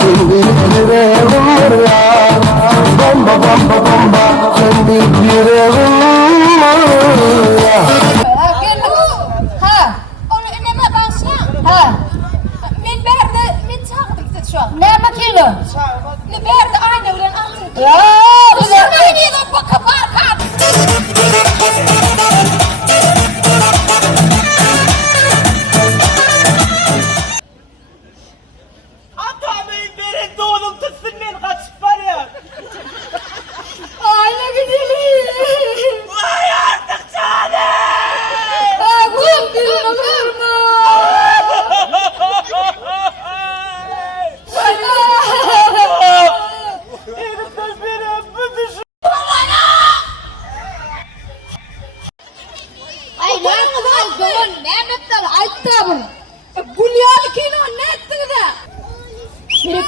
şimdi yüreğim var ya. Bomba bomba bomba şimdi yüreğim var ya. Ha. Onu ineme başla. Ha. Men berde men çağırdık şu an. Ne makine? Ne berde aynı ulan altın. Ya. Bu ne diyor bu kapar kan. Atamayın verin doğulum tutsun beni kaçıp var ya. Aile gidelim. Vay artık canım. Vurma vurma. Herifler benim bu düşün. Ay lan ay doğan ne mettal aytta bunu. Gulyal kino ne etti de. Yürü